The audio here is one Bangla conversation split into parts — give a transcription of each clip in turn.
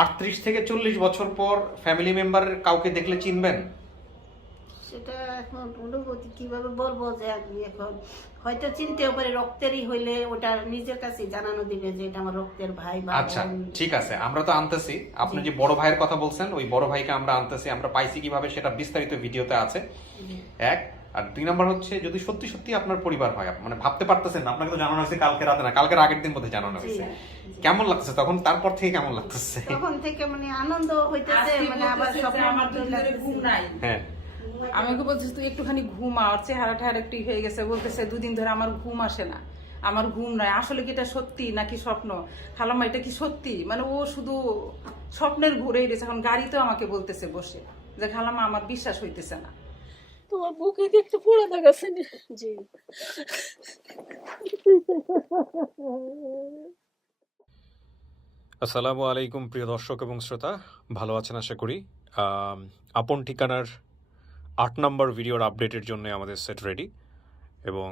38 থেকে 40 বছর পর ফ্যামিলি মেম্বারের কাউকে দেখলে চিনবেন? সেটা এখন অনুভূতি কিভাবে বলবো যে আমি এখন হয়তো চিনতেও পারি, রক্তেরই হইলে ওটা নিজের কাছে জানানো দিবে যে এটা আমার রক্তের ভাই বা আচ্ছা, বোন। ঠিক আছে, আমরা তো আনতেছি। আপনি যে বড় ভাইয়ের কথা বলছেন, ওই বড় ভাইকে আমরা আনতেছি। আমরা পাইছি কিভাবে সেটা বিস্তারিত ভিডিওতে আছে। জি। এক আর 2 নম্বর হচ্ছে, যদি সত্যি সত্যি আপনার পরিবার হয়, মানে ভাবতে পারতেছেন না, আপনাকে তো জানানো হয়েছে কালকে রাতে, না কালকের আগের দিন বোধহয় জানানো জি, হয়েছে, জি। কেমন লাগতেছে তখন? তারপর থেকে কেমন লাগতেছে? তখন থেকে মানে আনন্দ হইতেছে, আজকে মানে আবার বলতেছে যে স্বপ্নের আমার মতো দুদিন ধরে ঘুম নাই। হ্যাঁ, আমাকে বলছিস তুই একটুখানি ঘুমা, ওর চেহারা টেহারা একটু হয়ে গেছে, বলতেছে 2 দিন ধরে আমার ঘুম আসে না, আমার ঘুম নাই। আসলে কি এটা সত্যি নাকি স্বপ্ন? খালাম্মা এটা কি সত্যি? মানে ও শুধু স্বপ্নের ঘুরেই রয়েছে। এখন গাড়িতেও আমাকে বলতেছে বসে যে খালাম্মা আমার বিশ্বাস হইতেছে না। তোমার বুকে কি একটু পোড়া দাগ আছে না? জি। আসসালামু আলাইকুম প্রিয় দর্শক এবং শ্রোতা, ভালো আছেন আশা করি। আপন ঠিকানার 8 নম্বর ভিডিওর আপডেটের জন্য আমাদের সেট রেডি, এবং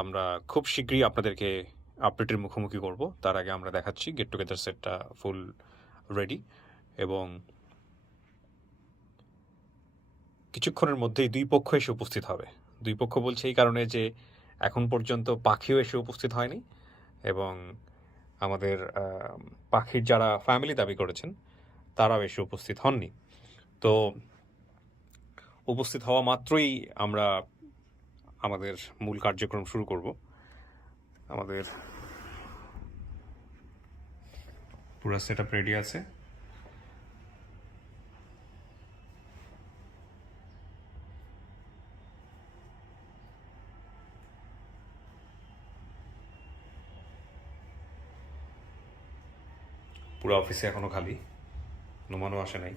আমরা খুব শীঘ্রই আপনাদেরকে আপডেটের মুখোমুখি করব। তার আগে আমরা দেখাচ্ছি গেট টুগেদার সেটটা ফুল রেডি, এবং কিছুক্ষণের মধ্যেই দুই পক্ষ এসে উপস্থিত হবে। দুই পক্ষ বলছে এই কারণে যে এখন পর্যন্ত পাখিও এসে উপস্থিত হয়নি, এবং আমাদের পাখির যারা ফ্যামিলি দাবি করেছেন তারাও এসে উপস্থিত হননি। তো উপস্থিত হওয়া মাত্রই আমরা আমাদের মূল কার্যক্রম শুরু করব। আমাদের পুরো সেট আপ রেডি আছে। পুরো অফিসে এখনো খালি, নোমানও আসে নাই।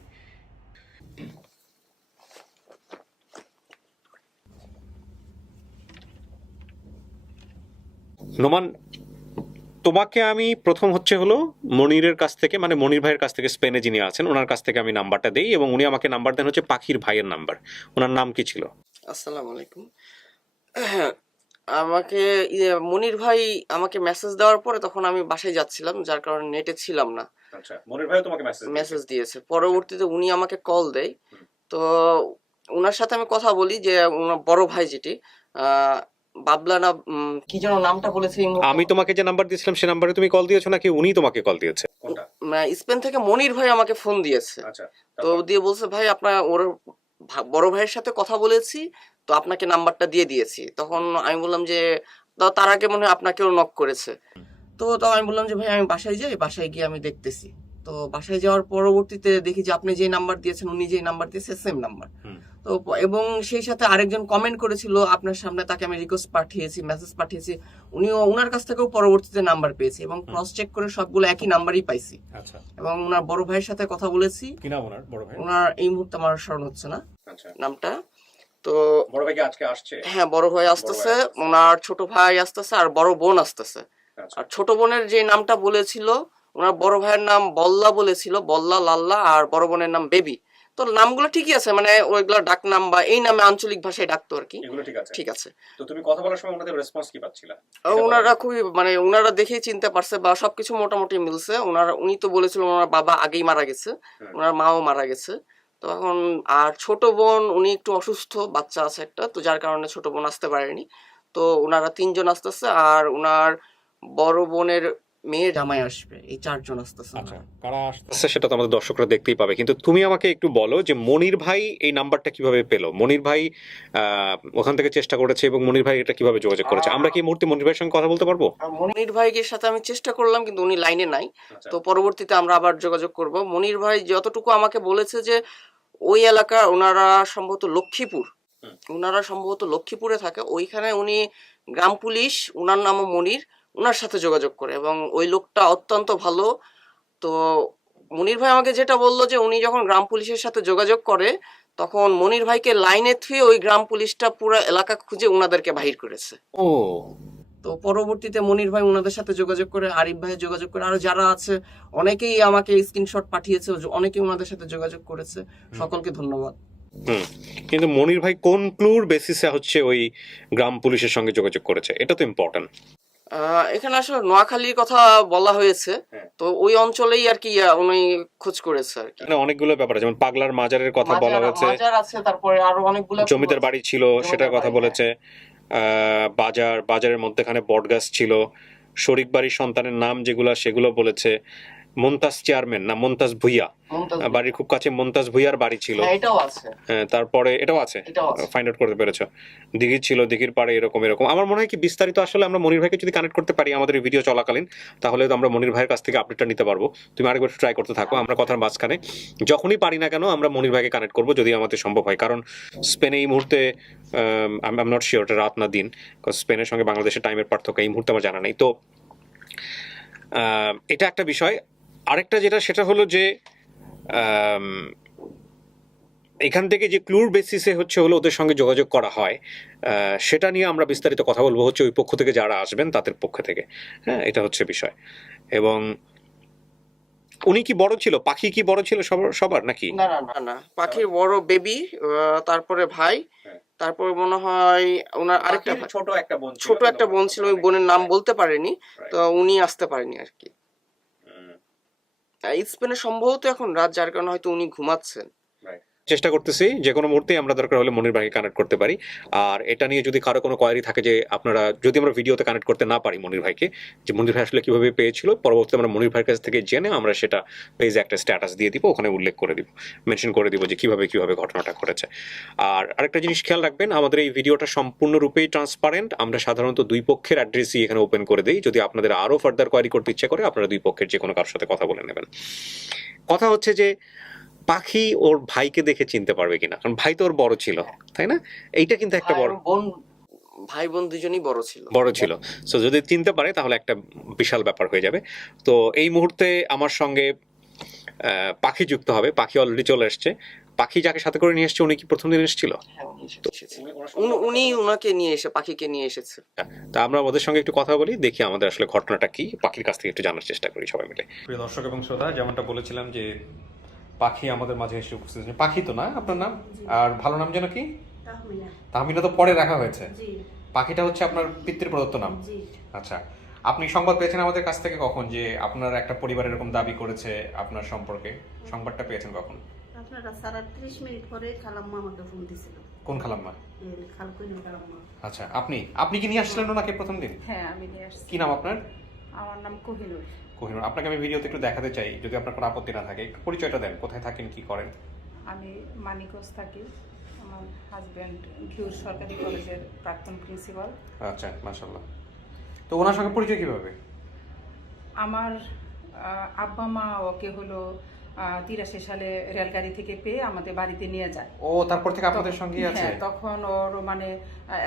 নোমান, তোমাকে আমি প্রথম হলো মনিরের কাছ থেকে, মানে মনির ভাইয়ের কাছ থেকে, স্পেনে যিনি আছেন ওনার কাছ থেকে আমি নাম্বারটা দেই, এবং উনি আমাকে নাম্বার দেন হচ্ছে পাখির ভাইয়ের নাম্বার। ওনার নাম কি ছিল? আসসালামু আলাইকুম। আমাকে মনির ভাই আমাকে মেসেজ দেওয়ার পরে তখন আমি বাসায় যাচ্ছিলাম, যার কারণে নেটে ছিলাম না। আচ্ছা, মনির ভাই তোমাকে মেসেজ দিয়েছে, পরবর্তীতে উনি আমাকে কল দেয়। তো ওনার সাথে আমি কথা বলি যে ওনার বড় ভাই যেটি বাবলা না কি যেন নামটা বলেছে এই মুহূর্তে। আমি তোমাকে যে নাম্বার দিয়েছিলাম সে নাম্বারে তুমি কল দিয়েছো নাকি উনি তোমাকে কল দিয়েছে? কোনটা? স্পেন থেকে মনির ভাই আমাকে ফোন দিয়েছে। আচ্ছা, তো দিয়ে বলছে ভাই আপনার ওর বড় ভাইয়ের সাথে কথা বলেছি, তো আপনাকে নাম্বারটা দিয়ে দিয়েছি। তখন আমি বললাম যে তার আগে মনে হয় আপনাকেও নক করেছে। তো আমি বললাম যে ভাই আমি বাসায় যাই, বাসায় গিয়ে আমি দেখতেছি। তো বাসায় যাওয়ার পরবর্তীতে দেখি যে আপনি যে নাম্বার দিয়েছেন উনি যে নাম্বার দিয়েছে সেম নাম্বার। তো এবং সেই সাথে আরেকজন কমেন্ট করেছিল আপনার সামনে, তাকে আমি রিকোয়েস্ট পাঠিয়েছি, মেসেজ পাঠিয়েছি, উনিও ওনার কাছ থেকেও পরবর্তীতে নাম্বার পেয়েছি, এবং ক্রস চেক করে সবগুলো একই নাম্বারই পাইছি। আচ্ছা, এবং ওনার বড় ভাইয়ের সাথে কথা বলেছি। কি নাম ওনার বড় ভাই? ওনার এই মুহূর্তে আমার স্মরণ হচ্ছে না আচ্ছা, নামটা। তো বড় ভাই কি আজকে আসছে? হ্যাঁ, বড় ভাই আসতেছে, ওনার ছোট ভাই আসতেছে, আর বড় বোন আসতেছে। আচ্ছা, আর ছোট বোনের যে নামটা বলেছিল, ওনার বড় ভাইয়ের নাম বল্লা বলেছিল, বল্লা লাল্লা, আর বড় বোনের নাম বেবি। তো নামগুলো ঠিকই আছে, মানে ওইগুলো ডাক নাম বা এই নামে আঞ্চলিক ভাষায় ডাকতো আর কি। এগুলো ঠিক আছে। ঠিক আছে। তো তুমি কথা বলার সময় ওনাদের রেসপন্স কি পাচ্ছিলা? ওনারা খুবই, মানে ওনারা দেখেই চিনতে পারছে বা সবকিছু মোটামুটি মিলছে। উনি তো বলেছিল ওনার বাবা আগেই মারা গেছে, ওনার মাও মারা গেছে। তো এখন আর ছোট বোন উনি একটু অসুস্থ, বাচ্চা আছে একটা, তো যার কারণে ছোট বোন আসতে পারেনি। তো ওনারা 3 জন আসতেছে, আর ওনার বড় বোনের মেয়ে জামাই আসবে, এই 4 জন আসতেছে। আচ্ছা, কারা আসছে সেটা তো আমাদের দর্শকরা দেখতেই পাবে, কিন্তু তুমি আমাকে একটু বলো যে মনির ভাই এই নাম্বারটা কিভাবে পেলো? মনির ভাই ওখান থেকে চেষ্টা করেছে, এবং মনির ভাই এটা কিভাবে যোগাযোগ করেছে? আমরা কি এই মুহূর্তে মনির ভাইয়ের সঙ্গে কথা বলতে পারবো? মনির ভাইয়ের সাথে আমি চেষ্টা করলাম, কিন্তু উনি লাইনে নাই। তো পরবর্তীতে আমরা আবার যোগাযোগ করব। মনির ভাই যতটুকু আমাকে বলেছে যে ওই এলাকা ওনারা সম্ভবত লক্ষ্মীপুরে থাকে, ওইখানে উনি গ্রাম পুলিশ, উনার নামও মনির, উনার সাথে যোগাযোগ করে, এবং ওই লোকটা অত্যন্ত ভালো। তো মনির ভাই আমাকে যেটা বললো যে উনি যখন গ্রাম পুলিশের সাথে যোগাযোগ করে, তখন মনির ভাইকে লাইনে থুয়ে ওই গ্রাম পুলিশটা পুরো এলাকা খুঁজে উনাদেরকে বাহির করেছে। ও, তো পরবর্তীতে মনির ভাই ওনাদের সাথে যোগাযোগ করে, আরিফ ভাই যোগাযোগ করে, আরো যারা আছে অনেকেই আমাকে স্ক্রিনশট পাঠিয়েছে, অনেকেই ওনাদের সাথে যোগাযোগ করেছে। সকলকে ধন্যবাদ। কিন্তু মনির ভাই কোন ক্লুর বেসিসে ওই গ্রাম পুলিশের সঙ্গে যোগাযোগ করেছে, এটা তো ইম্পর্টেন্ট। এখানে আসলে নোয়াখালীর কথা বলা হয়েছে, হ্যাঁ। তো ওই অঞ্চলেই আর কি উনি খোঁজ করেছে আর কি। মানে অনেকগুলো ব্যাপার আছে, যেমন পাগলার মাজারের কথা বলা হয়েছে, মাজার আছে, তারপরে আরো অনেকগুলো জমিদার বাড়ি ছিল সেটার কথা বাড়ি, বলেছে, বাজারের মধ্যেখানে বটগাছ ছিল, শরিক বাড়ির সন্তানের নাম যেগুলো সেগুলো বলেছে, মমতাজ চেয়ারম্যান না মমতাজ ভুইয়া বাড়ির খুব কাছে মমতাজ ভুইয়ার বাড়ি ছিল, এটাও আছে, তারপরে এটাও আছে, এটাও আছে। ফাইন্ড আউট করতে পেরেছো। দিঘি ছিল, দিঘির পাড়ে এরকম এরকম। আমার মনে হয় কি বিস্তারিত আসলে আমরা মনির ভাইকে যদি কানেক্ট করতে পারি আমাদের এই ভিডিও চলাকালীন, তাহলে তো আমরা মনির ভাইয়ের কাছ থেকে আপডেটটা নিতে পারবো। তুমি আরেকবার ট্রাই করতে থাকো, আমরা কথার মাঝখানে যখনই পারি না কেন আমরা মনির ভাইকে কানেক্ট করবো যদি আমাদের সম্ভব হয়। কারণ স্পেনে এই মুহূর্তে আই এম নট শিওর এটা রাত না দিন, স্পেনের সঙ্গে বাংলাদেশের টাইমের পার্থক্য এই মুহূর্তে আমার জানা নেই। তো এটা একটা বিষয়। আরেকটা যেটা সেটা হলো যে এখান থেকে যে ক্লুর বেসিসে হলো ওদের সঙ্গে যোগাযোগ করা হয়, সেটা নিয়ে আমরা বিস্তারিত কথা বলবো হচ্ছে ওই পক্ষ থেকে যারা আসবেন তাদের পক্ষ থেকে। হ্যাঁ, এটা হচ্ছে বিষয়। এবং উনি কি বড় ছিল, পাখি কি বড় ছিল সবার নাকি? না না না না, পাখির বড় বেবি, তারপরে ভাই, তারপরে মনে হয় ওনার আরেকটা ছোট একটা বোন ছিল, ওই বোনের নাম বলতে পারেনি, তো উনি আসতে পারেনি আর কি। স্পেনে সম্ভবত এখন রাত, যার কারণে হয়তো উনি ঘুমাচ্ছেন। চেষ্টা করতেছি যে কোনো মুহূর্তে আমরা দরকার হলে মনির ভাইকে কানেক্ট করতে পারি। আর এটা নিয়ে যদি কারো কোনো কোয়ারি থাকে যে আপনারা যদি আমরা ভিডিওতে কানেক্ট করতে না পারি মনির ভাইকে, যে মনির ভাই আসলে কিভাবে পেয়েছিল, পরবর্তীতে আমরা মনির ভাইয়ের কাছ থেকে জেনে আমরা সেটা পেজে একটা স্ট্যাটাস দিয়ে দিব, ওখানে উল্লেখ করে দিব, মেনশন করে দিব যে কিভাবে ঘটনাটা ঘটেছে। আর আরেকটা জিনিস খেয়াল রাখবেন, আমাদের এই ভিডিওটা সম্পূর্ণরূপেই ট্রান্সপারেন্ট। আমরা সাধারণত দুই পক্ষের অ্যাড্রেসই এখানে ওপেন করে দিই। যদি আপনাদের আরও ফার্দার কোয়ারি করতে ইচ্ছে করে আপনারা দুই পক্ষের যে কোনো কারোর সাথে কথা বলে নেবেন। কথা হচ্ছে যে পাখি ওর ভাইকে দেখে চিনতে পারবে কিনা, কারণ ভাই তো ওর বড় ছিল, তাই না? এইটা কিন্তু একটা ভাই বোন দুজনই বড় ছিল। সো যদি চিনতে পারে তাহলে একটা বিশাল ব্যাপার হয়ে যাবে। তো এই মুহূর্তে আমার সঙ্গে পাখি যুক্ত হবে। পাখি অলরেডি চলে এসছে। পাখি যাকে সাথে করে নিয়ে এসছে উনি কি প্রথম দিন এসেছিল? উনি ওনাকে নিয়ে এসে পাখিকে নিয়ে এসেছে। তা আমরা ওদের সঙ্গে একটু কথা বলি, দেখি আমাদের আসলে ঘটনাটা কি, পাখির কাছ থেকে একটু জানার চেষ্টা করি সবাই মিলে। প্রিয় দর্শক এবং শ্রোতা, যেমনটা বলেছিলাম যে পাখি আমাদের মাঝে এসে উপস্থিত। পাখি তো না আপনার নাম? আর ভালো নাম যেন কি? তাহমিনা তো পরে রাখা হয়েছে। পাখিটা হচ্ছে আপনার পিতৃ প্রদত্ত নাম? আচ্ছা, আপনি সংবাদ পেয়েছেন আমাদের কাছ থেকে কখন যে আপনার একটা পরিবার এরকম দাবি করেছে আপনার সম্পর্কে? সংবাদটা পেয়েছেন কখন? আপনারা 30 মিনিট পরে খালাম্মা আমাকে ফোন দিছিল। কোন খালাম্মা? খালাম্মা। আচ্ছা, আপনি কি নিয়ে আসছিলেন ওনাকে প্রথম দিন? হ্যাঁ, আমি নিয়ে আসছি। কি নাম আপনার? আমার নাম কোহিনুর। কোহিনুর, আপনাকে আমি ভিডিওতে একটু দেখাতে চাই, যদি আপনার কোনো আপত্তি না থাকে। একটু পরিচয়টা দেন, কোথায় থাকেন, কি করেন? আমি মানিকগঞ্জ থাকি। আমার হাজব্যান্ড ঘিউর সরকারি কলেজের প্রাক্তন প্রিন্সিপাল। আচ্ছা, মাশাআল্লাহ। তো ওনার সঙ্গে পরিচয় কিভাবে? আমার আব্বা মা ওকে 83 সালে রেলগাড়ি থেকে পেয়ে আমাদের বাড়িতে নিয়ে যায়। ও, তারপর থেকে আপনাদের সঙ্গেই আছে? হ্যাঁ, তখন ওর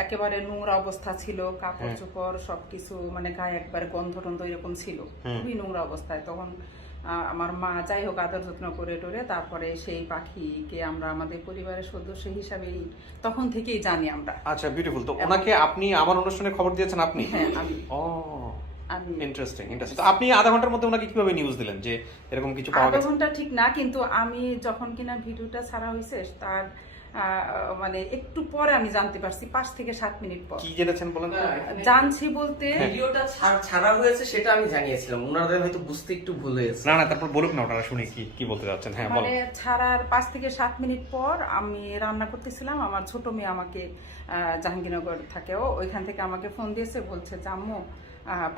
একেবারে নোংরা অবস্থা ছিল, কাপড় চোপড় সবকিছু গায়ে একবারে গন্ধ টন্ধ এরকম ছিল, খুবই নোংরা অবস্থায়। তখন আমার মা যাই হোক আদর যত্ন করে টরে তারপরে সেই পাখিকে আমরা আমাদের পরিবারের সদস্য হিসাবেই তখন থেকেই জানি আমরা। আচ্ছা, বিউটিফুল। তো ওনাকে আপনি আমার অনুষ্ঠানে খবর দিয়েছেন আপনি? হ্যাঁ, আমি। ইন্টারেস্টিং। তো আপনি আধা ঘন্টার মধ্যে ওনাকে কিভাবে নিউজ দিলেন যে এরকম কিছু পাওয়া গেছে? আধা ঘন্টা ঠিক না, কিন্তু আমি যখন কিনা ভিডিওটা ছাড়া হয়েছে তার একটু পরে আমি জানতে পারছি, 5 থেকে 7 মিনিট পর। কি জেনেছেন বলেন তো? জানছি বলতে ভিডিওটা ছাড়া হয়েছে সেটা আমি জানিয়েছিলাম, ওনাদের হয়তো বুঝতে একটু ভুল হয়েছে। না, তারপর বলুক না, ওনারা শুনি কি বলতে যাচ্ছেন। হ্যাঁ, বলেন। ছাড়ার 5 থেকে 7 মিনিট পর আমি রান্না করতেছিলাম। আমার ছোট মেয়ে আমাকে জাহাঙ্গীরনগর থাকেও, ওইখান থেকে আমাকে ফোন দিয়েছে, বলছে যে আম্মু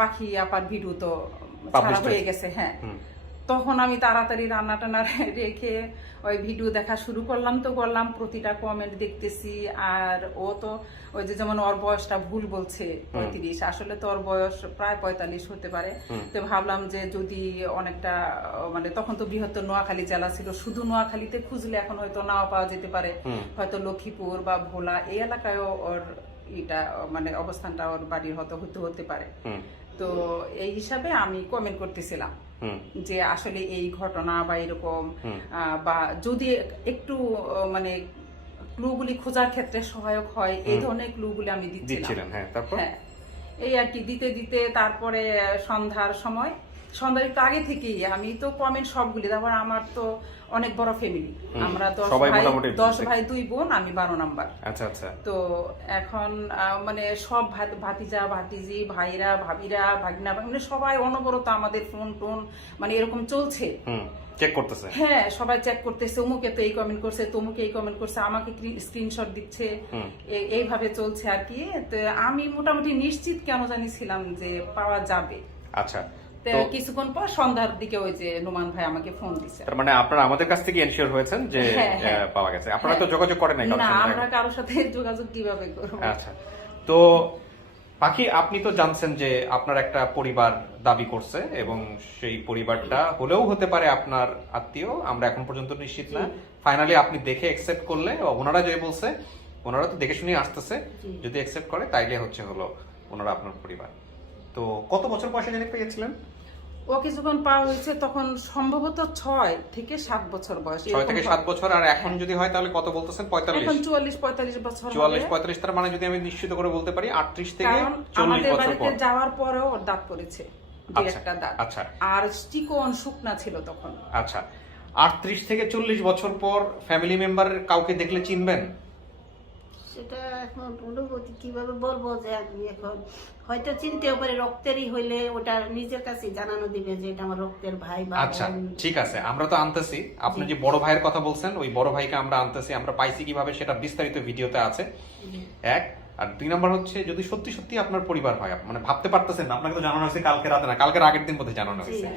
পাখি আপার ভিডিও তো ছাড়া হয়ে গেছে। হ্যাঁ, তখন আমি তাড়াতাড়ি রান্না টান্না রেখে ওই ভিডিও দেখা শুরু করলাম। প্রতিটা কমেন্ট দেখতেছি। আর ও তো ওই যে যেমন ওর বয়সটা ভুল বলছে 35, আসলে তো ওর বয়স প্রায় 45 হতে পারে। তো ভাবলাম যে যদি অনেকটা তখন তো বৃহত্তর নোয়াখালী জেলা ছিল, শুধু নোয়াখালীতে খুঁজলে এখন হয়তো নাও পাওয়া যেতে পারে, হয়তো লক্ষ্মীপুর বা ভোলা এই এলাকায়ও ওর এটা অবস্থানটা ওর বাড়ির হতে পারে। তো এই হিসাবে আমি কমেন্ট করতেছিলাম যে আসলে এই ঘটনা বা এরকম বা যদি একটু ক্লুগুলি খোঁজার ক্ষেত্রে সহায়ক হয়, এই ধরনের ক্লুগুলি আমি দিচ্ছিলাম। হ্যাঁ, তারপর হ্যাঁ, এই আর কি দিতে দিতে তারপরে সন্ধ্যার সময় সন্ধ্যার একটু আগে থেকেই আমি তো কমেন্ট সবগুলি, তারপর আমার তো অনেক বড় ফ্যামিলি, আমরা সবাই মোটামুটি 10 ভাই 2 বোন, আমি 12 নাম্বার। আচ্ছা আচ্ছা। তো এখন মানে সব ভাতিজা ভাতিজি ভাইরা ভাবিরা ভাগনা মানে সবাই অনবরত আমাদের ফোন টোন মানে এরকম চলছে, চেক করতেছে। হ্যাঁ সবাই চেক করতেছে, অমুকে তো এই কমেন্ট করছে, তমুকে এই কমেন্ট করছে, আমাকে স্ক্রিনশট দিচ্ছে, এইভাবে চলছে আর কি। তো আমি মোটামুটি নিশ্চিত কেন জানিছিলাম যে পাওয়া যাবে। আচ্ছা, তো কিছুক্ষণ পর সন্ধ্যার দিকে ওই যে নোমান ভাই আমাকে ফোন দিছে। তার মানে আপনারা আমাদের কাছ থেকে এনশিওর হয়েছেন যে পাওয়া গেছে। আপনারা তো যোগাযোগ করেন নাই কারোর না, সাথে? আমরা কারোর সাথে যোগাযোগ কিভাবে করব? আচ্ছা, তো পাখি আপনি তো জানছেন যে আপনার একটা পরিবার দাবি করছে এবং সেই পরিবারটা হলেও হতে পারে আপনার আত্মীয়, আমরা এখন পর্যন্ত নিশ্চিত না। ফাইনালি আপনি দেখে একসেপ্ট করলে, ওনারা যে বলছে ওনারা তো দেখে শুনে আসতেছে, যদি একসেপ্ট করে তাইলে হলো ওনারা আপনার পরিবার। তো কত বছর বয়সে জেনে পেয়েছিলেন? ও কিছুক্ষণ পাওয়া হয়েছে তখন সম্ভবত 6 থেকে 7 বছর বয়স। 6 থেকে 7 বছর। আর এখন যদি হয় তাহলে কত বলতেছেন? 45। এখন 44-45 বছর হবে। 44-45, তার মানে যদি আমি নিশ্চিত করে বলতে পারি 38 থেকে কারণ 40 আমাদের বছর বাড়িতে পর। যাওয়ার পরেও ওর দাঁত পড়েছে, একটা দাঁত। আচ্ছা। আর চিকন শুকনা ছিল তখন। আচ্ছা, 38 থেকে 40 বছর পর ফ্যামিলি মেম্বারের কাউকে দেখলে চিনবেন? সেটা এখন অনুভূতি কিভাবে বলবো যে আমি এখন হয়তো চিনতেও পারি, রক্তেরই হইলে ওটা নিজের কাছে জানানো দিবে যে এটা আমার রক্তের ভাই বা আচ্ছা বোন। ঠিক আছে, আমরা তো আনতেছি। আপনি যে বড় ভাইয়ের কথা বলছেন, ওই বড় ভাইকে আমরা আনতেছি। আমরা পাইছি কিভাবে সেটা বিস্তারিত ভিডিওতে আছে। এক আর 2 নাম্বার হচ্ছে, যদি সত্যি সত্যি আপনার পরিবার হয়, মানে ভাবতে পারতেছেন, আপনাকে তো জানানো হয়েছে কালকে রাতে না, কালকের আগের দিন বোধহয় জানানো হয়েছে।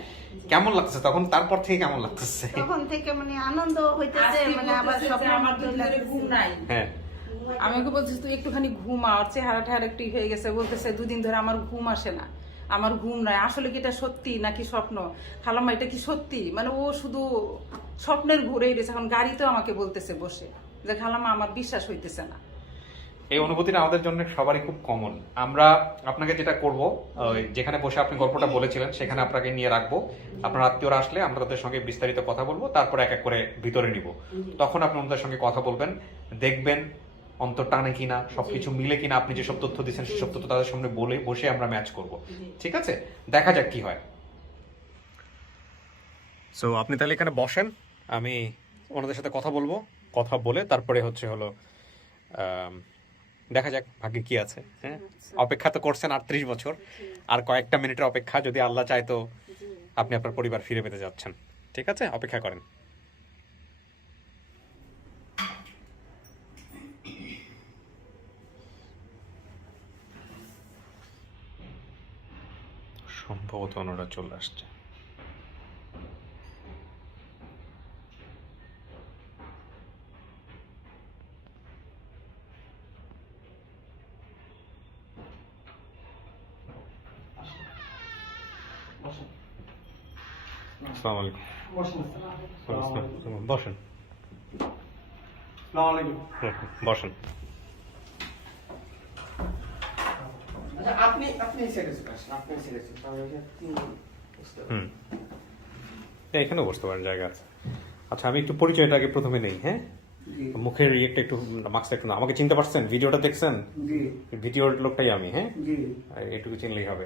কেমন লাগতেছে তখন? তারপর থেকে কেমন লাগতেছে? তখন থেকে মানে আনন্দ হইতেছে, মানে আবার স্বপ্ন আমার দুই দিন ধরে ঘুম নাই। হ্যাঁ, আমি ওকে বলছি তুই একটুখানি ঘুমা, ওর চেহারা টেহারা একটু হয়ে গেছে, বলতেছে 2 দিন ধরে আমার ঘুম আসে না, আমার ঘুম নাই। আসলে কি এটা সত্যি নাকি স্বপ্ন? খালাম্মা এটা কি সত্যি? মানে ও শুধু স্বপ্নের ঘুরেই রয়েছে। এখন গাড়িতেও আমাকে বলতেছে বসে যে খালাম্মা আমার বিশ্বাস হইতেছে না। এই অনুভূতিটা আমাদের জন্য সবারই খুব কমন। আমরা আপনাকে যেটা করব, যেখানে বসে আপনি গল্পটা বলেছিলেন সেখানে আপনাকে নিয়ে রাখবো। আপনার আত্মীয়রা আসলে আমরা তাদের সঙ্গে বিস্তারিত কথা বলবো, তারপর এক এক করে ভিতরে নিব। তখন আপনি ওনাদের সঙ্গে কথা বলবেন, দেখবেন অন্তর টানে কিনা, সবকিছু মিলে কিনা। আপনি যেসব তথ্য দিচ্ছেন সেসব তথ্য তাদের সামনে বলে বসে আমরা ম্যাচ করব। ঠিক আছে, দেখা যাক কি হয়। সো আপনি তাহলে এখানে বসেন, আমি ওনাদের সাথে কথা বলবো। কথা বলে তারপরে হলো দেখা যাক ভাগ্যে কি আছে। হ্যাঁ, অপেক্ষা তো করছেন 38 বছর, আর কয়েকটা মিনিটের অপেক্ষা। যদি আল্লাহ চায় তো আপনি আপনার পরিবার ফিরে পেতে যাচ্ছেন। ঠিক আছে, অপেক্ষা করেন। সম্ভবত ওনারা চলে আসছে। আসসালামু আলাইকুম। বসেন বসেন। আপনি সিরিয়াস আসেন, আপনি সিরিয়াস এখানেও বসতে পারেন, জায়গা আছে। আচ্ছা, আমি একটু পরিচয়টা আগে প্রথমে নেই। হ্যাঁ, মুখের ইয়েটা একটু, মাস্কটা একটু না। আমাকে চিনতে পারছেন? ভিডিওটা দেখছেন? ভিডিওর লোকটাই আমি। হ্যাঁ, এটুকু চিনলেই হবে।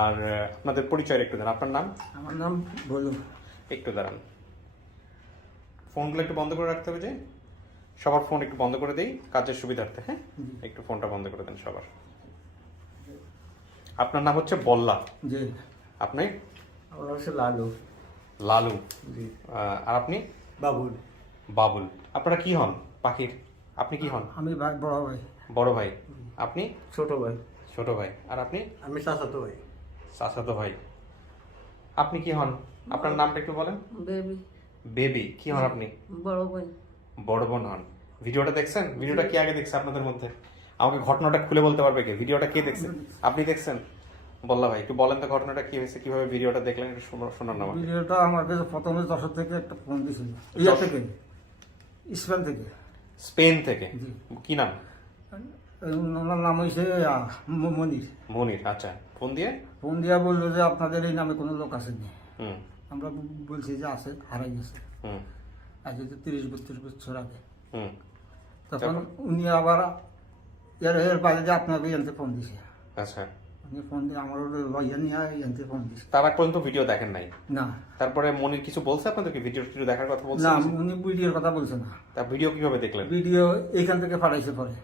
আর আপনাদের পরিচয় একটু দেন। আপনার নাম? আমার নাম বলুন। একটু দাঁড়ান, ফোনগুলো একটু বন্ধ করে রাখতে হবে। যে সবার ফোন একটু বন্ধ করে দেই কাজের সুবিধার্থে। হ্যাঁ, একটু ফোনটা বন্ধ করে দেন সবার। আপনার নাম হচ্ছে বল্লা? জি। আপনি? আমার হচ্ছে লালু। লালু। জি। আর আপনি? বাবুল। বাবুল। আপনারা কি হন পাখির? আপনি কি হন? আমি বড় ভাই। বড় ভাই। আপনি? ছোট ভাই। ছোট ভাই। আর আপনি? আমি চাচাতো ভাই। চাচাতো ভাই। আপনি কি হন? আপনার নামটা একটু বলেন। বেবি। বেবি। কি হন আপনি? বড় বোন। বড় বোন হন। ভিডিওটা দেখছেন? ভিডিওটা কে আগে দেখছে আপনাদের মধ্যে? আমাকে ঘটনাটা খুলে বলতে পারবে কে? ভিডিওটা কে দেখছেন? আপনি দেখছেন? বল্লা ভাই, একটু বলেন তো ঘটনাটা কি হয়েছে, কিভাবে ভিডিওটা দেখলেন, একটু শোনান আমাকে। ভিডিওটা আমার কাছে প্রথমে যশোর থেকে একটা ফোন দিয়েছিল, ইয়া থেকে, স্পেন থেকে। স্পেন থেকে? জি। কি নাম? ওনার নাম হয়েছে মনির। মনির। আচ্ছা, ফোন দিয়ে? ফোন দিয়া বললো যে আপনাদের এই নামে কোনো লোক আসেনি। হুম আমরা বলছি যে আছে, হারাই গেছে। হুম আজ 30-32 বছর আগে। হুম তখন উনি আবার এর বাইরে যে আপনাকে এনতে ফোন দিছে। আচ্ছা। আমি ফোন দিয়ে আমার লইয়া নিয়ে এনতে ফোন দিছি। তার আগ পর্যন্ত ভিডিও দেখেন নাই? না তারপরে মনির কিছু বলছে আপনাদেরকে, ভিডিও টিডিও দেখার কথা বলছে? না উনি ভিডিওর কথা বলছে না, তা ভিডিও কিভাবে দেখলেন? ভিডিও এইখান থেকে পাঠাইছে পরে।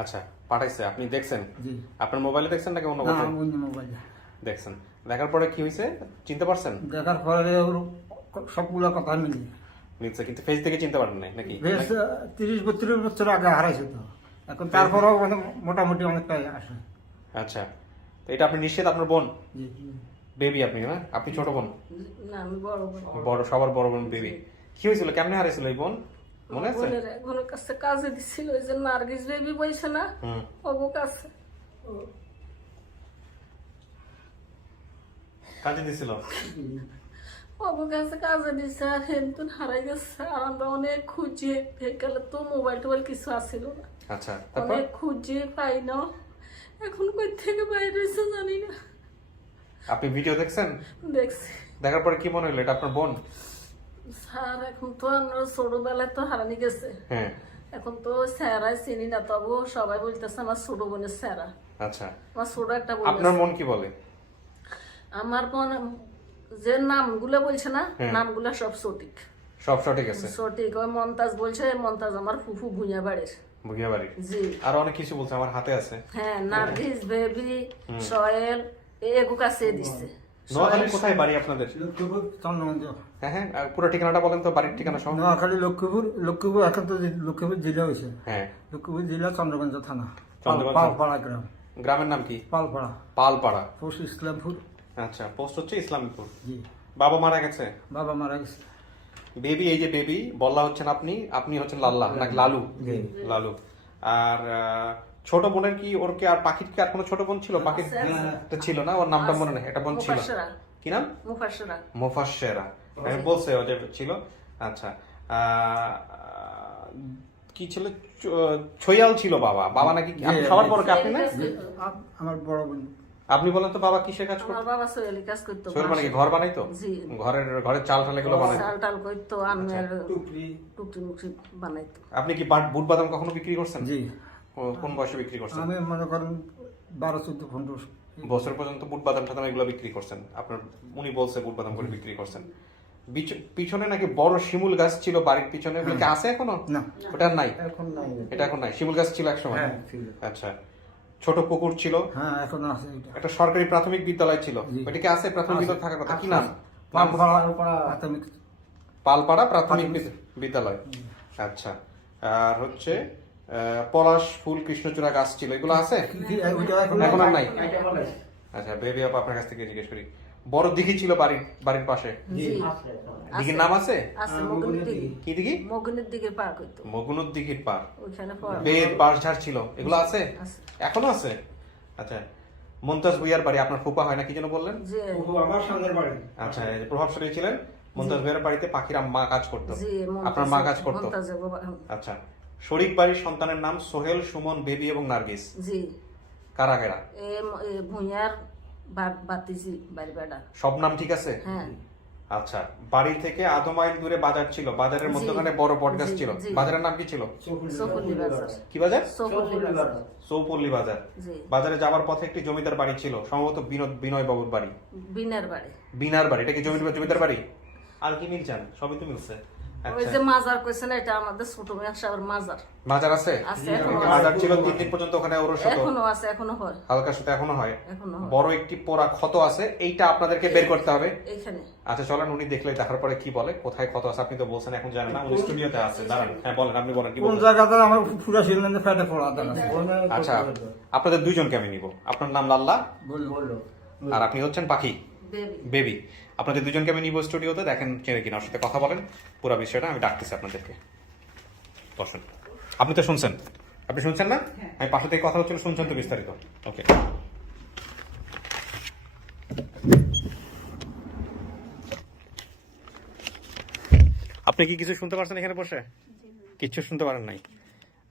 আচ্ছা, পাঠাইছে, আপনি দেখছেন? জি আপনার মোবাইলে দেখছেন নাকি অন্য না কোথাও অন্য মোবাইলে দেখছেন? দেখার পরে কি হয়েছে চিনতে পারছেন? দেখার পরে ওর সবগুলো কথা মিলি নিশ্চয়, কিন্তু ফেস দেখে চিনতে পারেন নাই নাকি? বেশ 30-32 বছর আগে হারাইছে তো, এখন তারপরেও মানে মোটামুটি অনেকটাই আসে। আচ্ছা, তো এটা আপনি নিশ্চিত আপনার বোন? জি বেবি আপনি না? আপনি ছোট বোন? না আমি বড় বোন। বড়, সবার বড় বোন বেবি। কি হয়েছিল, কেমনে হারাইছিল এই বোন মনে আছে? বোনের একজনের কাছে কাজে দিছিল, ওই যে নার্গিস বেবি বলছে না, হুম। ওগো কাছে কাজে দিছিল? ওগো কাছে কাজে দিছে, আর হেনতুন হারাই গেছে। আর আমরা অনেক খুঁজি, গেলে তো মোবাইল টোবাইল কিছু আসছিল না, আচ্ছা, তারপর? অনেক খুঁজি পাই না। এখন কই থেকে বাইরে হয়েছে জানি না। আপনি ভিডিও দেখছেন? দেখছি দেখার পরে কি মনে হলো এটা আপনার বোন? স্যার এখন তো আমরা ছোটবেলায় তো হারানি গেছে, হ্যাঁ। এখন তো স্যারাই চিনি না, তবুও সবাই বলতেছে আমার ছোট বোনের স্যারা। আচ্ছা, আমার ছোট একটা বোন আপনার আছে। মন কি বলে? আমার বোন যে নামগুলো বলছে না, হ্যাঁ। নামগুলো সব সঠিক সব সঠিক আছে? সঠিক। ওই মমতাজ বলছে, মমতাজ আমার ফুফু ভুঁইয়া বাড়ির। বুঝিয়া বাড়ি? জি আর অনেক কিছু বলছে, আমার হাতে আছে। হ্যাঁ, নার্গিস বেবি সোহেল এগু কাছে দিচ্ছে। নোয়াখালী কোথায় বাড়ি আপনাদের? লক্ষ্মীপুর চন্দ্রগঞ্জ। হ্যাঁ হ্যাঁ, আর পুরো ঠিকানাটা বলেন তো, বাড়ির ঠিকানা সহ। নোয়াখালী লক্ষ্মীপুর এখন তো লক্ষ্মীপুর জেলা হয়েছে। হ্যাঁ। লক্ষ্মীপুর জেলা চন্দ্রগঞ্জ থানা, চন্দ্রগঞ্জ। পালপাড়া গ্রাম। গ্রামের নাম কি? পালপাড়া, পালপাড়া। পোস্ট ইসলামপুর। আচ্ছা, পোস্ট হচ্ছে ইসলামপুর। জি বাবা মারা গেছে? বাবা মারা গেছে। বেবি, এই যে বেবি বল্লা হচ্ছেন আপনি, আপনি হচ্ছেন লাল্লা নাকি লালু? জি। লালু। আর ছোট বোনের কি, ওর কি আর পাখির কি আর কোনো ছোট বোন ছিল? পাখির তো ছিল না, ওর নামটা মনে নেই, একটা বোন ছিল। মুফাসসিরা। কি নাম? মুফাসসিরা। মুফাসসিরা। আমি বলছে ও যে ছিল। আচ্ছা, কি ছিল? ছয়াল ছিল বাবা। বাবা নাকি আপনি সবার বড় কি আপনি না? আমার বড় বোন। আপনি বলেন তো বাবা কিসের কাজ আমার করতো? বাবা সোহেলি কাজ করতো, সোহেল মানে কি ঘর বানাইতো? জি। ঘরের চাল টাল এগুলো বানাইতো? চাল টাল করতো, আমের টুকরি। টুকরি মুকরি বানাইতো। আপনি কি বুট বাদাম কখনো বিক্রি করছেন? জি কোন বয়সে বিক্রি করছেন? আমি মনে করেন 12-14-15 বছর পর্যন্ত বুট বাদাম টাদাম এগুলো বিক্রি করছেন? আপনার উনি বলছে বুট বাদাম করে বিক্রি করছেন। পিছনে নাকি বড় শিমুল গাছ ছিল বাড়ির পিছনে, ওগুলো কি আছে এখনো? না ওটা আর নাই? এখন নাই। এটা এখন নাই, শিমুল গাছ ছিল একসময়? হ্যাঁ ছিল। আচ্ছা, ছোট পুকুর ছিল, হ্যাঁ এখন আছে এটা। একটা সরকারি প্রাথমিক বিদ্যালয় ছিল, জি। ওইটা কি আছে? প্রাথমিক আছে। বিদ্যালয় থাকার কথা, কি আছে। নাম? পালপাড়া প্রাথমিক। পালপাড়া প্রাথমিক বিদ্যালয়। আচ্ছা, আর হচ্ছে পলাশ ফুল কৃষ্ণচূড়া গাছ ছিল, এগুলো আছে? ওইটা এখন আর নাই? আচ্ছা, বেবি আপা আপনার কাছ থেকে জিজ্ঞেস করি, বড় দিঘি ছিল বাড়ির পাশে, জি দিঘির নাম আছে? আছে মগনের দিকে। কি দিঘি? মগনের দিকে পার করতো, মগুনুর দিঘির পার। ওইখানে পড়া। বেদ বাঁশঝাড় ছিল, এগুলো আছে? আছে। এখনো আছে? আচ্ছা, মমতাজ ভুইয়ার বাড়ি আপনার ফুপা হয় না কি যেন বললেন? যে আমার সামনের বাড়ি। আচ্ছা, এই যে প্রভাবশালী ছিলেন, মমতাজ ভুইয়ার বাড়িতে পাখিরা মা কাজ করতো, জি আপনার মা কাজ করতো? মমতাজের বাবা। আচ্ছা, শরিক বাড়ির সন্তানের নাম সোহেল, সুমন, বেবি এবং নার্গিস। জি কারা কারা? ভুঁইয়ার বাতিজি বাড়ি বেড়া। সব নাম ঠিক আছে? হ্যাঁ আচ্ছা, বাড়ি থেকে আধা মাইল দূরে বাজার ছিল, বাজারের জি। মধ্যখানে বড় বটগাছ জি, ছিল, জি। বাজারের নাম কি ছিল? সফুল্লি বাজার। কি বাজার? সফুল্লি বাজার। চৌপল্লী বাজার। জি বাজারে যাওয়ার পথে একটি জমিদার বাড়ি ছিল, সম্ভবত বিনয় বাবুর বাড়ি। বিনার বাড়ি। বিনার বাড়ি, এটা কি জমিদার বাড়ি? আর কি মিলছেন? সবই তো মিলছে। ওই আচ্ছা, যে মাজার কইছে না, এটা আমাদের ছোট মেয়ে সাহেবের মাজার। মাজার আছে? আছে, এখনো মাজার আছে। ছিল 3 দিন পর্যন্ত, ওখানে ওরস হতো, এখনো আছে, এখনো হয়, হালকা সাথে এখনো হয়। এখনো হয় বড় একটি পোড়া ক্ষত আছে, এইটা আপনাদেরকে বের করতে হবে। এইখানে। আচ্ছা চলেন, উনি দেখলে দেখার পরে কি বলে, কোথায় ক্ষত আছে। আপনি তো বলছেন এখন জানেন না, উনি স্টুডিওতে আছে, দাঁড়ান। হ্যাঁ বলেন, আপনি বলেন কি কোন বলছেন। জায়গাতে আমার পুরা সিলিন্ডার ফেটে পড়া দাঁড়া। আচ্ছা, আপনাদের দুইজনকে আমি নিব। আপনার নাম লাল্লা বললো আর আপনি হচ্ছেন পাখি, বেবি। বেবি। আপনাদের দুজনকে আমি নিব স্টুডিওতে, দেখেন চেনে কিনা, ওর সাথে কথা বলেন পুরো বিষয়টা। আমি ডাকতেছি আপনাদেরকে, বসুন। আপনি তো শুনছেন, আপনি শুনছেন না? আমি পাশে থেকে কথা হচ্ছিল, শুনছেন তো বিস্তারিত? ওকে। আপনি কি কিছু শুনতে পারছেন এখানে বসে? কিচ্ছু শুনতে পারেন নাই?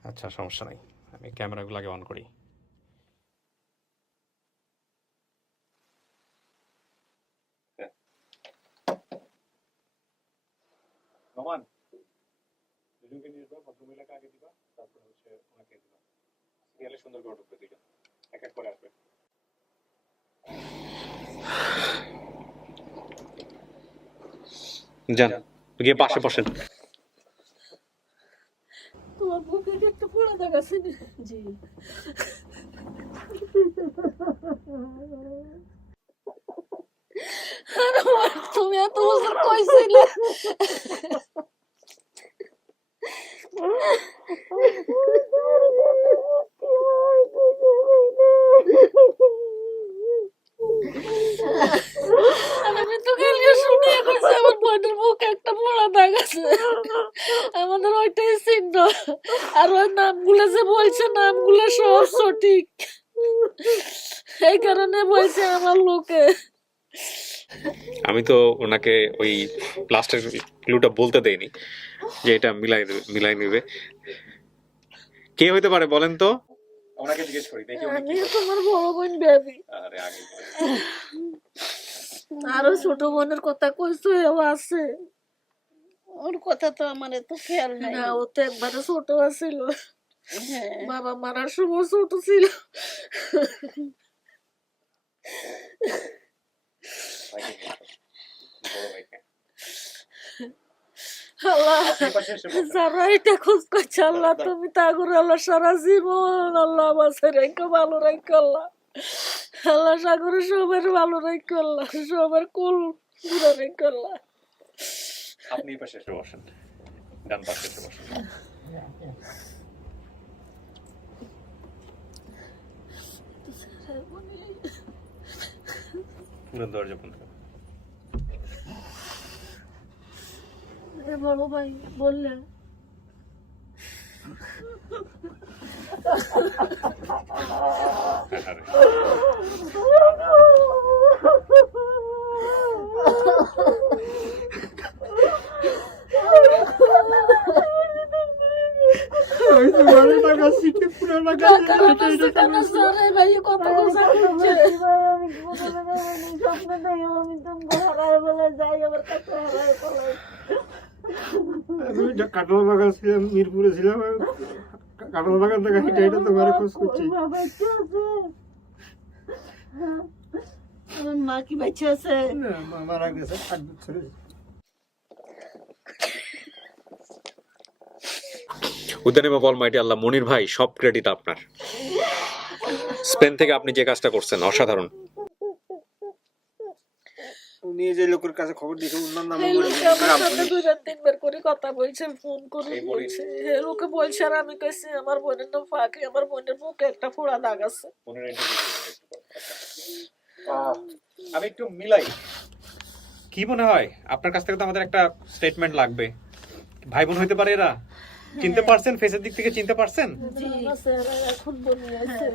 আচ্ছা, সমস্যা নাই, আমি ক্যামেরাগুলো আগে অন করি। রমান, দুজনকে নিয়ে যাবা, ভদ্রমহিলাকে আগে দিবা, তারপরে হচ্ছে ওনাকে দিবা। সিরিয়ালে সুন্দর করে ঢুকবে দুজন, এক এক করে আসবে। যান, গিয়ে পাশে বসেন। তোমার বুকে কি একটা পোড়া দাগ আছে? জি। তুমি এত বছর কইছিলে আমি তো কালকে শুনে কইছি আমার বোনের বুকে একটা পোড়া দাগ আছে। আমাদের ওইটাই চিহ্ন। আর ওই নামগুলো যে বলছে নামগুলো সব সঠিক, এই কারণে বলছে আমার লোকে। আমি তো ওনাকে ওই লাস্টের ক্লুটা বলতে দেইনি যে এটা মিলাই নেবে। কে হইতে পারে বলেন তো? ওনাকে জিজ্ঞেস করি দেখি উনি আমি তোমার বড় বোন বেবি। আরে আগে আরো ছোট বোনের কথা কইছো, এও আছে। ওর কথা তো আমার এত খেয়াল নাই। না, ও তো একবারে ছোট আছিল। হ্যাঁ। বাবা মারার সময় ছোট ছিল। আল্লাহ যারা এটা খোঁজ করছে, আল্লাহ তুমি তাগর আল্লাহ সারা জীবন আল্লাহ বাঁচে রেখো, ভালো রেখো আল্লাহ। আল্লাহ সাগরে সবার ভালো রেখো আল্লাহ, সবার কুল পুরো রেখো আল্লাহ। আপনি এই পাশে এসে বসেন, ডান পাশে এসে বসেন। পুরো দরজা বন্ধ করুন। বড় ভাই বললেন আমি কাটল বাগান ছিলাম, মিরপুরে ছিলাম। কাটল বাগান থেকে হেঁটে হেঁটে তোমার খোঁজ করছি। আমার মা কি বেঁচে আছে? না, মা মারা গেছে 8 বছরে। উদ্যানে অলমাইটি আল্লাহ, মনির ভাই সব ক্রেডিট আপনার। স্পেন থেকে আপনি যে কাজটা করছেন অসাধারণ। উনি যে লোকের কাছে খবর দিয়েছে, উনার নাম এই লোকে আমার সাথে 2-3 করে কথা বলছে, ফোন করে বলছে। এই লোকে বলছে, আর আমি কইছি আমার বোনের নাম ফাঁকি, আমার বোনের বুকে একটা পোড়া দাগ আছে। আমি একটু মিলাই, কি মনে হয় আপনার কাছ থেকে তো আমাদের একটা স্টেটমেন্ট লাগবে। ভাই বোন হইতে পারে এরা? চিনতে পারছেন? ফেসের দিক থেকে চিনতে পারছেন? এখন বলি আছে।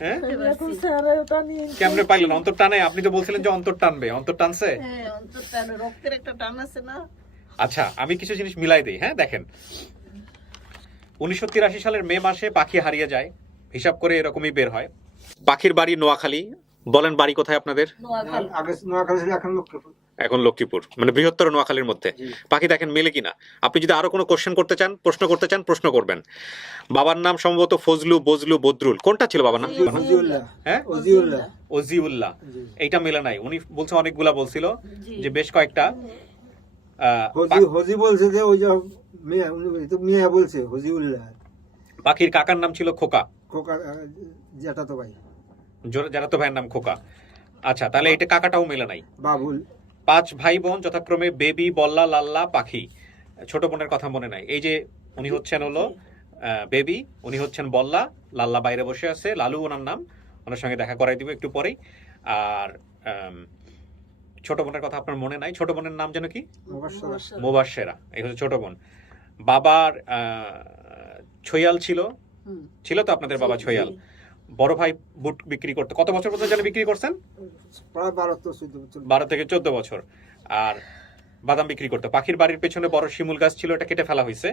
হ্যাঁ, এখন স্যার ওটা নিয়ে কেমনে পাইলেন? অন্তর টানে? আপনি তো বলছিলেন যে অন্তর টানবে, অন্তর টানছে? হ্যাঁ, অন্তর টানে, রক্তের একটা টান আছে না। আচ্ছা, আমি কিছু জিনিস মিলাই দিই। হ্যাঁ, দেখেন 1983 সালের মে মাসে পাখি হারিয়ে যায়, হিসাব করে এরকমই বের হয়। পাখির বাড়ি নোয়াখালী। বলেন বাড়ি কোথায় আপনাদের? আগে নোয়াখালী ছিল, এখন লক্ষ্মীপুর। এখন লক্ষ্মীপুর, মানে বৃহত্তর নোয়াখালীর মধ্যে। পাখি দেখেন মেলে কিনা। আপনি যদি আরো কোনো কোশ্চেন করতে চান, প্রশ্ন করতে চান, প্রশ্ন করবেন। বাবার নাম সম্ভবত ফজলু, বজলু, বদরুল, কোনটা ছিল বাবার নাম? ওজিউল্লাহ। হ্যাঁ, ওজিউল্লাহ। ওজিউল্লাহ। এইটা মেলে নাই। উনি বলছে অনেকগুলা বলছিল, যে বেশ কয়েকটা। হজি বলছে যে ওই যে মিয়া, উনি তো মিয়া বলছে হজিউল্লাহ। পাখির কাকার নাম ছিল খোকা, খোকা যেটা তো ভাই, যারা তো ভাইয়ের নাম খোকা। আচ্ছা, তাহলে এটা কাকাটাও মেলে নাই। বাবুল। 5 ভাই বোন যথাক্রমে বেবি, বল্লা, লাল্লা, পাখি। ছোট বোনের কথা মনে নাই। এই যে উনি হচ্ছেন হলো বেবি, উনি হচ্ছেন বল্লা, লাল্লা বাইরে বসে আছে, লালু ওনার নাম, ওনার সঙ্গে দেখা করাই দিব একটু পরেই। আর ছোট বোনের কথা আপনার মনে নাই। ছোট বোনের নাম যেন কি? মোবাশ্বেরা। এই হচ্ছে ছোট বোন। বাবার ছয়াল ছিল তো আপনাদের বাবা ছয়াল। বড় ভাই বুট বিক্রি করতে কত বছর পর্যন্ত জানি বিক্রি করছেন? প্রায় 12-14 বছর। 12 থেকে 14 বছর। আর বাদাম বিক্রি করতে। পাখির বাড়ির পেছনে বড় শিমুল গাছ ছিল, এটা কেটে ফেলা হয়েছে।